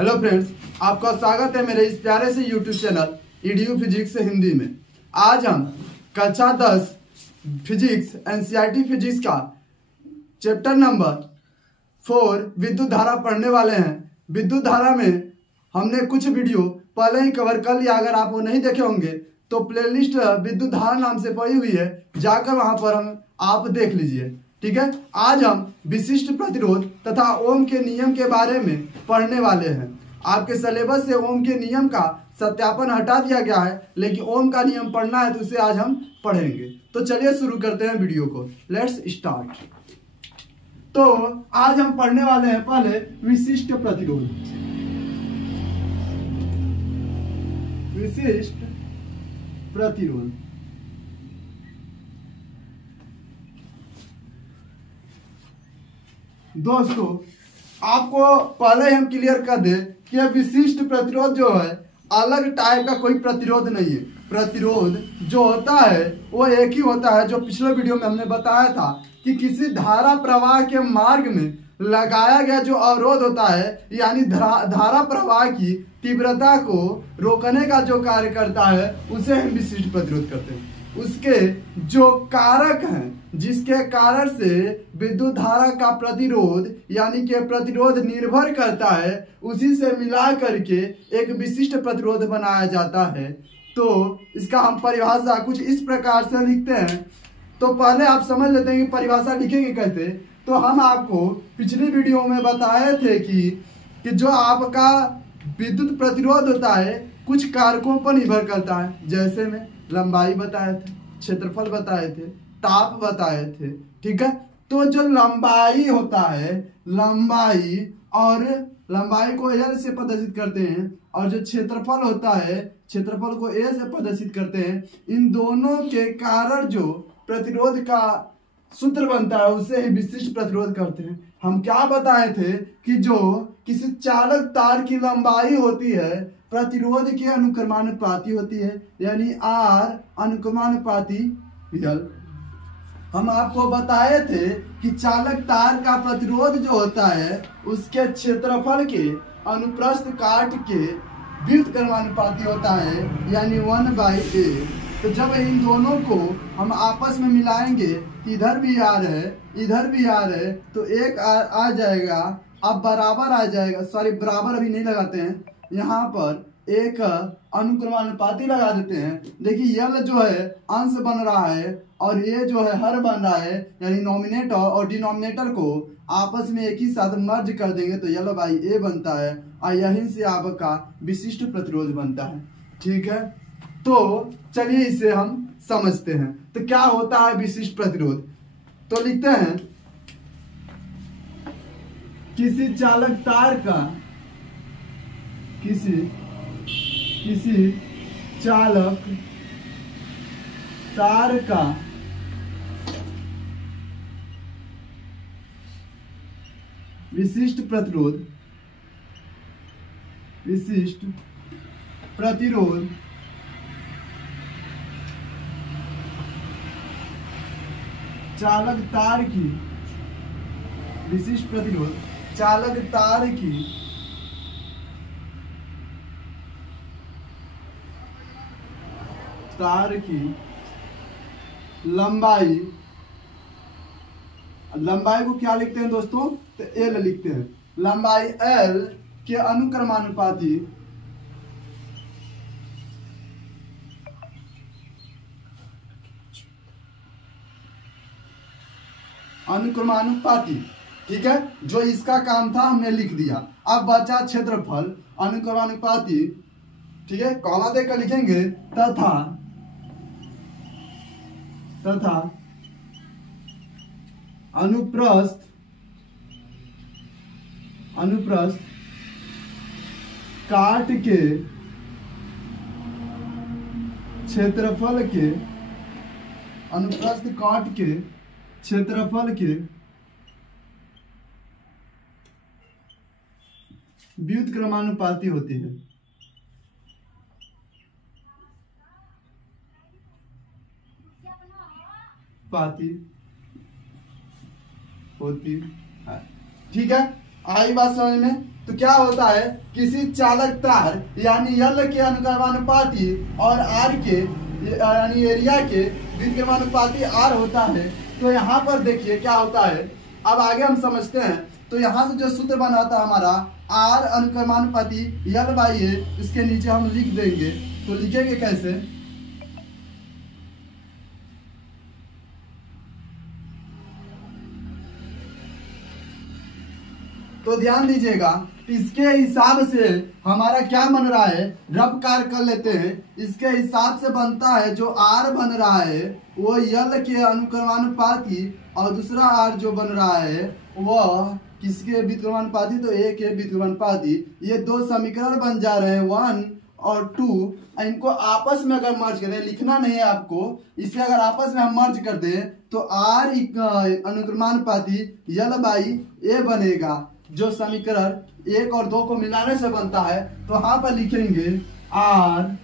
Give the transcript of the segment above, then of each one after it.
Hello friends, आपका स्वागत है मेरे इस प्यारे से YouTube channel EDU physics Hindi में। आज हम कक्षा 10 फिजिक्स एनसीईआरटी फिजिक्स का चैप्टर नंबर 4 विद्युत धारा पढ़ने वाले हैं। विद्युत धारा में हमने कुछ वीडियो पहले ही कवर कर लिया। अगर आप वो नहीं देखे होंगे तो प्लेलिस्ट विद्युत धारा नाम से पड़ी हुई है, जाकर वहां पर आप देख लीजिए। ठीक है, आज हम विशिष्ट प्रतिरोध तथा ओम के नियम के बारे में पढ़ने वाले हैं। आपके सिलेबस से ओम के नियम का सत्यापन हटा दिया गया है, लेकिन ओम का नियम पढ़ना है तो उसे आज हम पढ़ेंगे। तो चलिए शुरू करते हैं वीडियो को। Let's start. तो आज हम पढ़ने वाले हैं पहले विशिष्ट प्रतिरोध। विशिष्ट प्रतिरोध दोस्तों, आपको पहले हम क्लियर कर दें कि यह विशिष्ट प्रतिरोध जो है अलग टाइप का कोई प्रतिरोध नहीं है। प्रतिरोध जो होता है वो एक ही होता है, जो पिछले वीडियो में हमने बताया था कि किसी धारा प्रवाह के मार्ग में लगाया गया जो अवरोध होता है, यानी धारा प्रवाह की तीव्रता को रोकने का जो कार्य करता है, उसे हम विशिष्ट प्रतिरोध करते हैं। उसके जो कारक हैं जिसके कारण से विद्युत धारा का प्रतिरोध यानी कि प्रतिरोध निर्भर करता है, उसी से मिला करके एक विशिष्ट प्रतिरोध बनाया जाता है। तो इसका हम परिभाषा कुछ इस प्रकार से लिखते हैं। तो पहले आप समझ लेते हैं कि परिभाषा लिखेंगे कैसे। तो हम आपको पिछली वीडियो में बताए थे कि जो आपका विद्युत प्रतिरोध होता है कुछ कारकों पर निर्भर करता है। जैसे में लंबाई बताए थे, क्षेत्रफल बताए थे, ताप बताए थे। ठीक है, तो जो लंबाई होता है, लंबाई को एल से प्रदर्शित करते हैं, और जो क्षेत्रफल होता है क्षेत्रफल को ए से प्रदर्शित करते हैं। इन दोनों के कारण जो प्रतिरोध का सूत्र बनता है उसे ही विशिष्ट प्रतिरोध करते हैं। हम क्या बताए थे कि जो किसी चालक तार की लंबाई होती है प्रतिरोध के अनुक्रमानुपाती होती है, यानी आर अनुक्रमानुपाती यल। हम आपको बताए थे कि चालक तार का प्रतिरोध जो होता है उसके क्षेत्रफल के अनुप्रस्थ काट के व्युत्क्रमानुपाती होता है, यानी 1/a। तो जब इन दोनों को हम आपस में मिलाएंगे, इधर भी आर है इधर भी आर है, तो एक आ जाएगा। अब बराबर आ जाएगा, सॉरी बराबर अभी नहीं लगाते हैं, यहाँ पर एक अनुक्रमानुपाती लगा देते हैं। देखिए यल जो है अंश बन रहा है और ये जो है हर बन रहा है, यानी नॉमिनेटर और डिनोमिनेटर को आपस में एक ही साथ मर्ज कर देंगे तो यल बाई ए बनता है, और यहीं से आपका विशिष्ट प्रतिरोध बनता है। ठीक है, तो चलिए इसे हम समझते हैं। तो क्या होता है विशिष्ट प्रतिरोध। तो लिखते हैं किसी चालक तार का किसी चालक तार का विशिष्ट प्रतिरोध चालक तार की विशिष्ट प्रतिरोध चालक तार की लंबाई को क्या लिखते हैं दोस्तों, तो एल लिखते हैं। लंबाई एल के अनुक्रमानुपाती ठीक है, जो इसका काम था हमने लिख दिया। अब बचा क्षेत्रफल अनुक्रमानुपाती। ठीक है, कॉमा देकर लिखेंगे तथा अनुप्रस्थ काट के क्षेत्रफल के व्युत्क्रमानुपाती होती है। पाती होती है। ठीक है, आई बात समझ में। तो क्या होता है, किसी चालक तार यानी यल के अनुक्रमानुपाती और आर के यानी एरिया के व्युत्क्रमानुपाती आर होता है। तो यहाँ पर देखिए क्या होता है, अब आगे हम समझते हैं। तो यहाँ से जो सूत्र बना था हमारा आर अनुक्रमानुपाती यल बाई ए, इसके नीचे हम लिख देंगे। तो लिखेंगे कैसे, तो ध्यान दीजिएगा, इसके हिसाब से हमारा क्या बन रहा है, रफ कार कर लेते हैं। इसके हिसाब से बनता है जो आर बन रहा है वो यल के अनुक्रमानुपाती और दूसरा आर जो बन रहा है वह किसके व्युत्क्रमानुपाती, तो ए के व्युत्क्रमानुपाती। ये दो समीकरण बन जा रहे हैं 1 और 2। इनको आपस में अगर मर्ज करें, लिखना नहीं है आपको, इसे अगर आपस में हम मर्ज कर दें तो आर अनुक्रमानुपाती यल बाई ए बनेगा, जो समीकरण 1 और 2 को मिलाने से बनता है। तो यहाँ पर लिखेंगे आर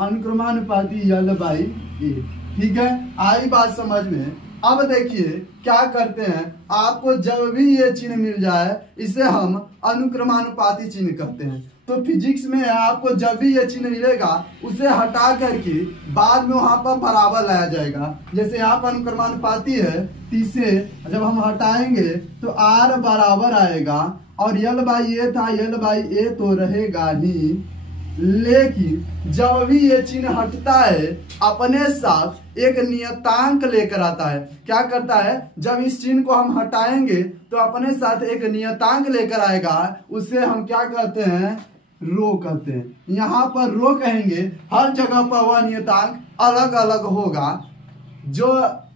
अनुक्रमानुपाती यल बाई ए। ठीक है, आई बात समझ में। अब देखिए क्या करते हैं, आपको जब भी ये चिन्ह मिल जाए इसे हम अनुक्रमानुपाती चिन्ह कहते हैं। तो फिजिक्स में आपको जब भी ये चिन्ह मिलेगा उसे हटा करके बाद में वहां पर बराबर लाया जाएगा। जैसे यहाँ पर अनुक्रमानुपाती है, इसे जब हम हटाएंगे तो आर बराबर आएगा और यल बाई ए था, यल बाई ए तो रहेगा ही। लेकिन जब भी ये चिन्ह हटता है अपने साथ एक नियतांक लेकर आता है। क्या करता है, जब इस चिन्ह को हम हटाएंगे तो अपने साथ एक नियतांक लेकर आएगा, उसे हम क्या कहते हैं, रो कहते हैं। यहाँ पर रो कहेंगे, हर जगह पर वह नियतांक अलग अलग होगा। जो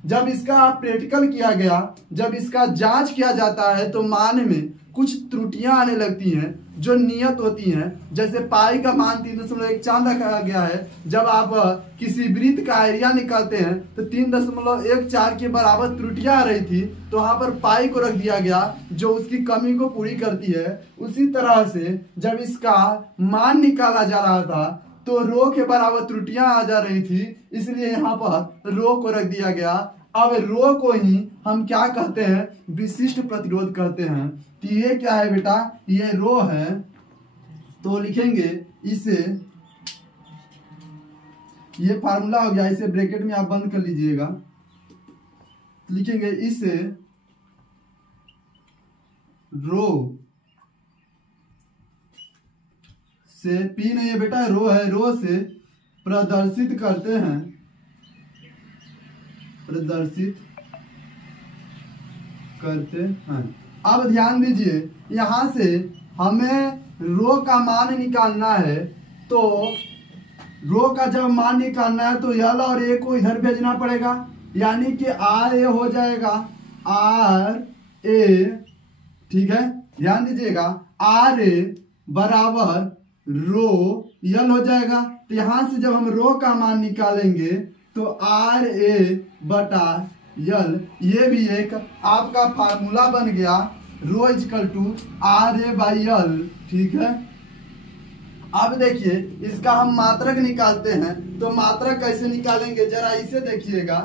जब इसका प्रैक्टिकल किया गया, जब इसका जांच किया जाता है तो मान में कुछ त्रुटियां आने लगती हैं जो नियत होती हैं। जैसे पाई का मान 3.14 रखा गया है, जब आप किसी वृत्त का एरिया निकालते हैं तो 3.14 के बराबर त्रुटियां आ रही थी, तो वहां पर पाई को रख दिया गया जो उसकी कमी को पूरी करती है। उसी तरह से जब इसका मान निकाला जा रहा था तो रो के बराबर त्रुटियां आ जा रही थी, इसलिए यहाँ पर रो को रख दिया गया। अब रो को ही हम क्या कहते हैं, विशिष्ट प्रतिरोध कहते हैं। कि ये क्या है बेटा, ये रो है। तो लिखेंगे इसे, ये फार्मूला हो गया, इसे ब्रैकेट में आप बंद कर लीजिएगा। लिखेंगे इसे रो से, पी नहीं है बेटा, रो है, रो से प्रदर्शित करते हैं, प्रदर्शित करते हैं। अब ध्यान दीजिए, यहां से हमें रो का मान निकालना है। तो रो का जब मान निकालना है तो यल और ए को इधर भेजना पड़ेगा, यानी कि आर ए हो जाएगा आर ए। ठीक है, ध्यान दीजिएगा, आर ए बराबर रो यल हो जाएगा। तो यहां से जब हम रो का मान निकालेंगे तो आर ए बटा यल, ये भी एक आपका फार्मूला बन गया, rho is equal to R A by l. ठीक है, अब देखिए इसका हम मात्रक निकालते हैं। तो मात्रक कैसे निकालेंगे जरा इसे देखिएगा,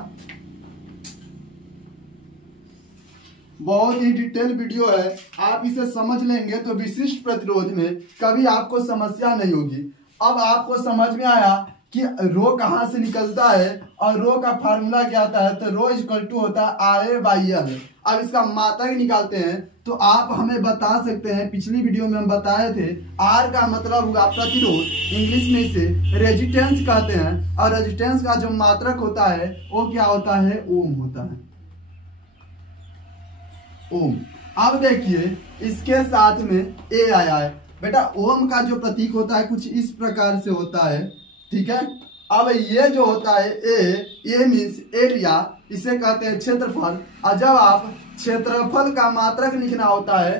बहुत ही डिटेल वीडियो है, आप इसे समझ लेंगे तो विशिष्ट प्रतिरोध में कभी आपको समस्या नहीं होगी। अब आपको समझ में आया कि रो कहाँ से निकलता है और रो का फार्मूला क्या आता है। तो रो इक्वल टू होता है आर ए बाई एल। अब इसका मात्रक निकालते हैं तो आप हमें बता सकते हैं, पिछली वीडियो में हम बताए थे, आर का मतलब हुआ प्रतिरोध, इंग्लिश में इसे रेजिस्टेंस कहते हैं, और रेजिस्टेंस का जो मात्रक होता है वो क्या होता है, ओम होता है, ओम। अब देखिए इसके साथ में ए आया है बेटा, ओम का जो प्रतीक होता है कुछ इस प्रकार से होता है। ठीक है, अब ये जो होता है ए मीन्स एरिया, इसे कहते हैं क्षेत्रफल। और जब आप क्षेत्रफल का मात्रक लिखना होता है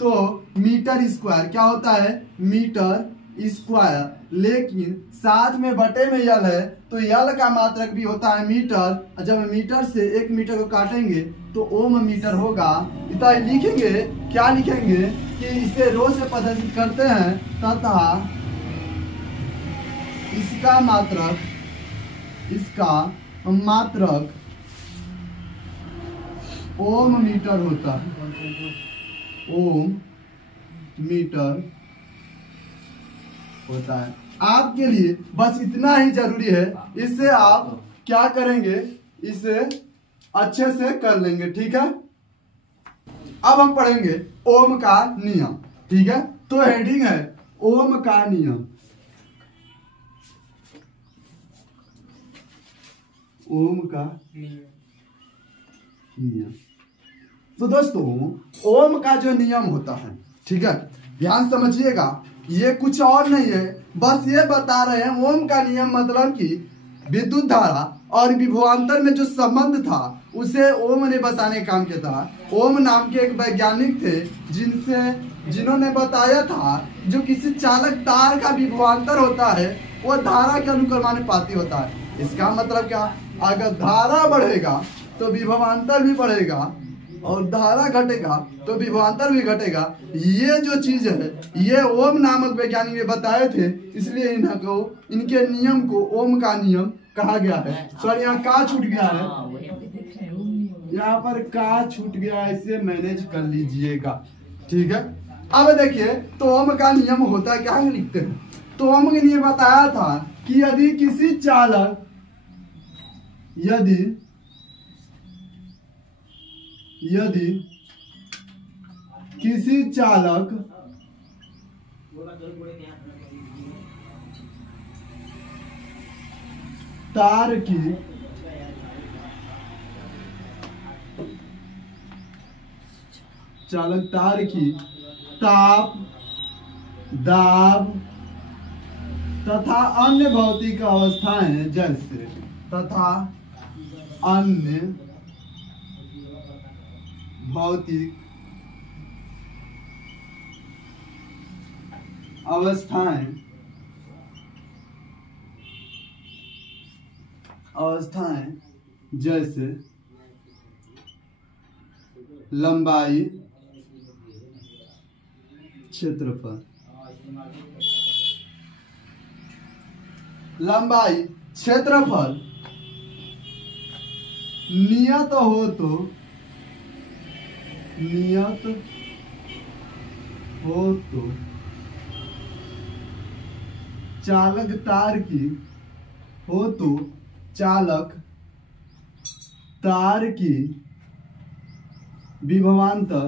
तो मीटर स्क्वायर, क्या होता है, मीटर स्क्वायर। लेकिन साथ में बटे में यल है तो यल का मात्रक भी होता है मीटर। जब मीटर से 1 मीटर को काटेंगे तो ओम मीटर होगा। इतना लिखेंगे, क्या लिखेंगे कि इसे रो से प्रदर्शित करते हैं तथा इसका मात्रक ओम मीटर होता है। ओम मीटर होता है। आपके लिए बस इतना ही जरूरी है, इससे आप क्या करेंगे, इसे अच्छे से कर लेंगे। ठीक है, अब हम पढ़ेंगे ओम का नियम। ठीक है, तो हेडिंग है ओम का नियम। ओम का नियम। तो दोस्तों ओम का जो नियम होता है, ठीक है, ध्यान समझिएगा, ये कुछ और नहीं है, बस ये बता रहे हैं ओम का नियम मतलब कि विद्युत धारा और विभवांतर में जो संबंध था उसे ओम ने बताने का काम किया था। ओम नाम के एक वैज्ञानिक थे जिन्होंने बताया था जो किसी चालक तार का विभवांतर होता है वो धारा के अनुक्रमानुपाती होता है। इसका मतलब क्या, अगर धारा बढ़ेगा तो विभवांतर भी बढ़ेगा और धारा घटेगा तो विभवांतर भी घटेगा। ये जो चीज है ये ओम नामक वैज्ञानिक ने बताए थे, इसलिए इनके नियम को ओम का नियम कहा गया है। सॉरी यहाँ का छूट गया है, यहाँ पर का छूट गया है, इसे मैनेज कर लीजिएगा। ठीक है, अब देखिए तो ओम का नियम होता है क्या है, लिखते हैं। तो ओम ने बताया था कि यदि किसी चालक यदि किसी चालक तार की ताप, दाब तथा अन्य भौतिक अवस्थाएं जैसे भौतिक अवस्थाएं जैसे लंबाई, क्षेत्रफल। लंबाई, क्षेत्रफल नियत हो तो चालक तार की विभवांतर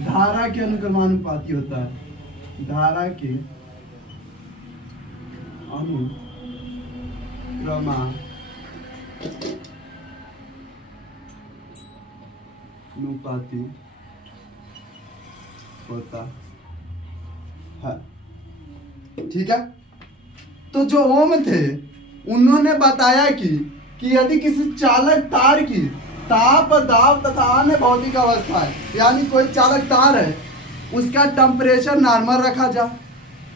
धारा के अनुक्रमानुपाती होता है। धारा के अनुक्रमानुपाती होता है। ठीक है, तो जो ओम थे उन्होंने बताया कि यदि किसी चालक तार की ताप, दाब तथा अन्य भौतिक अवस्था है, यानी कोई चालक तार है उसका टेम्परेचर नॉर्मल रखा जाए,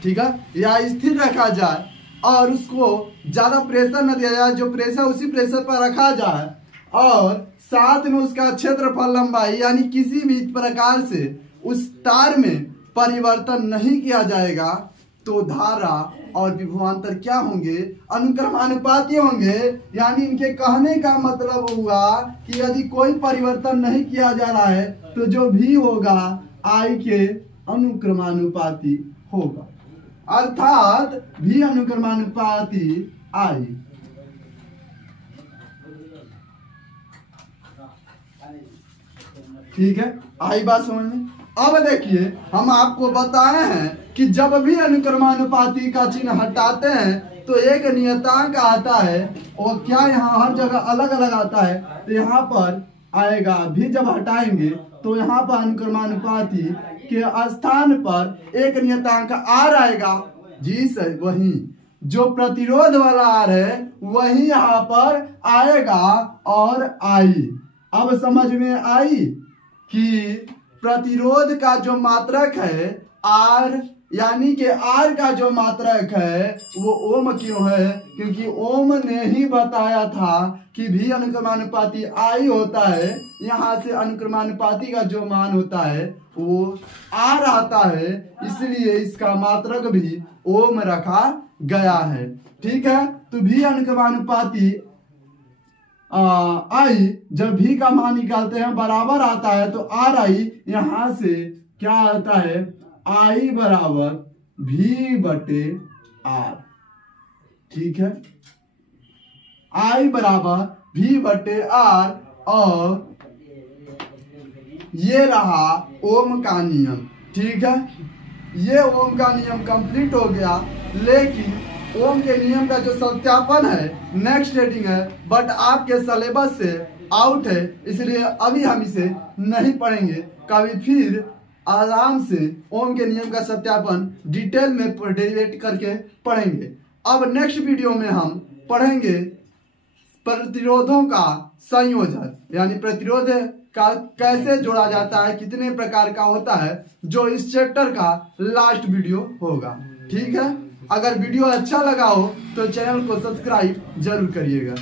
ठीक है, या स्थिर रखा जाए और उसको ज्यादा प्रेशर न दिया जाए, जो प्रेशर उसी प्रेशर पर रखा जाए और साथ में उसका क्षेत्रफल, लंबाई, यानी किसी भी प्रकार से उस तार में परिवर्तन नहीं किया जाएगा, तो धारा और विभवांतर क्या होंगे, अनुक्रमानुपाती होंगे। यानी इनके कहने का मतलब हुआ कि यदि कोई परिवर्तन नहीं किया जा रहा है तो जो भी होगा आई के अनुक्रमानुपाती होगा, अर्थात भी अनुक्रमानुपाती आई। ठीक है, आई बात समझ में। अब देखिए हम आपको बताए हैं कि जब भी अनुक्रमानुपाती का चिन्ह हटाते हैं तो एक नियतांक आता है, और क्या यहाँ हर जगह अलग अलग आता है, तो यहाँ पर आएगा भी जब हटाएंगे तो यहाँ पर अनुक्रमानुपाती के स्थान पर एक नियतांक आर आएगा। जी सर, वही जो प्रतिरोध वाला आर है वही यहाँ पर आएगा और आई। अब समझ में आई कि प्रतिरोध का जो मात्रक है आर, यानी कि आर का जो मात्रक है वो ओम क्यों है, क्योंकि ओम ने ही बताया था कि भी अनुक्रमानुपाती आई होता है। यहाँ से अनुक्रमानुपाती का जो मान होता है वो आर आता है, इसलिए इसका मात्रक भी ओम रखा गया है। ठीक है, तो भी अनुक्रमानुपाती आई, जब भी का मान निकालते हैं बराबर आता है तो आर आई यहां से क्या आता है, आई बराबर भी बटे आर। ठीक है, आई बराबर भी बटे आर, और ये रहा ओम का नियम। ठीक है, ये ओम का नियम कंप्लीट हो गया, लेकिन ओम के नियम का जो सत्यापन है नेक्स्ट हेडिंग है, बट आपके सिलेबस से आउट है, इसलिए अभी हम इसे नहीं पढ़ेंगे। कभी फिर आराम से ओम के नियम का सत्यापन डिटेल में डेरिवेट करके पढ़ेंगे। अब नेक्स्ट वीडियो में हम पढ़ेंगे प्रतिरोधों का संयोजन, यानी प्रतिरोध का कैसे जोड़ा जाता है, कितने प्रकार का होता है, जो इस चैप्टर का लास्ट वीडियो होगा। ठीक है, अगर वीडियो अच्छा लगा हो तो चैनल को सब्सक्राइब जरूर करिएगा।